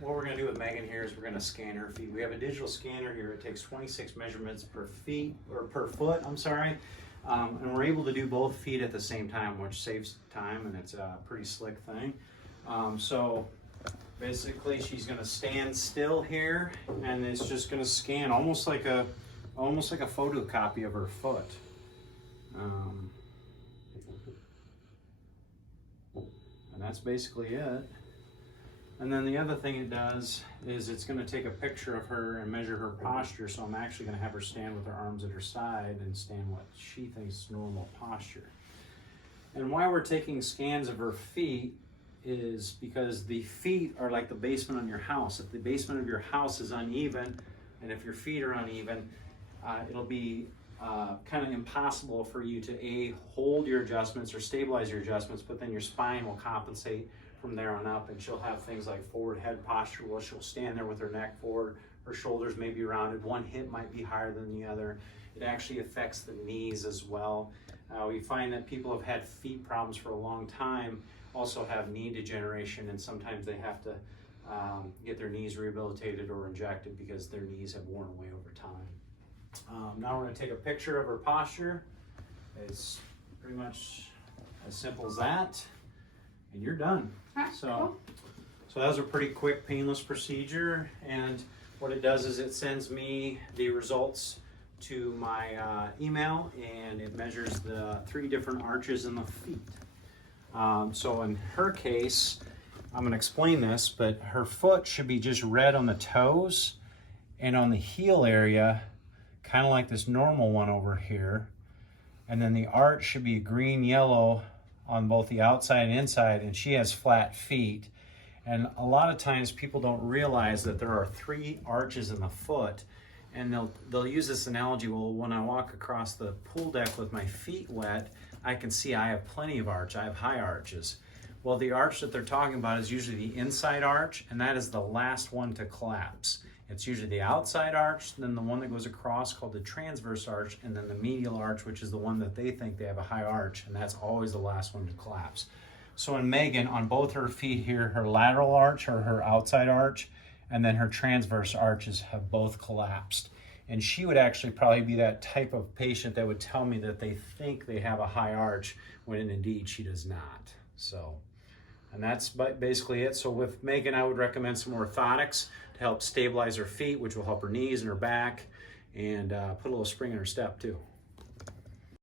what we're going to do with Megan here is we're going to scan her feet. We have a digital scanner here. It takes 26 measurements per foot, I'm sorry. And we're able to do both feet at the same time, which saves time, and it's a pretty slick thing. So basically she's going to stand still here, and it's just going to scan almost like a photocopy of her foot. And that's basically it. And then the other thing it does is it's going to take a picture of her and measure her posture. So I'm actually going to have her stand with her arms at her side and stand what she thinks is normal posture. And why we're taking scans of her feet is because the feet are like the basement on your house. If the basement of your house is uneven, and if your feet are uneven, it'll be kind of impossible for you to hold your adjustments or stabilize your adjustments, but then your spine will compensate from there on up, and she'll have things like forward head posture where she'll stand there with her neck forward, her shoulders may be rounded, one hip might be higher than the other. It actually affects the knees as well. We find that people have had feet problems for a long time also have knee degeneration, and sometimes they have to get their knees rehabilitated or injected because their knees have worn away over time. Now we're going to take a picture of her posture. It's pretty much as simple as that, and you're done. So that was a pretty quick, painless procedure, and what it does is it sends me the results to my email, and it measures the 3 different arches in the feet. So in her case, I'm going to explain this, but her foot should be just red on the toes and on the heel area, kind of like this normal one over here. And then the arch should be green, yellow on both the outside and inside, and she has flat feet. And a lot of times people don't realize that there are 3 arches in the foot, and they'll use this analogy, well, when I walk across the pool deck with my feet wet, I can see I have plenty of arch, I have high arches. Well, the arch that they're talking about is usually the inside arch, and that is the last one to collapse. It's usually the outside arch, then the one that goes across called the transverse arch, and then the medial arch, which is the one that they think they have a high arch, and that's always the last one to collapse. So in Megan, on both her feet here, her lateral arch or her outside arch, and then her transverse arches have both collapsed. And she would actually probably be that type of patient that would tell me that they think they have a high arch when indeed she does not. So, and that's basically it. So with Megan, I would recommend some orthotics to help stabilize her feet, which will help her knees and her back, and put a little spring in her step too.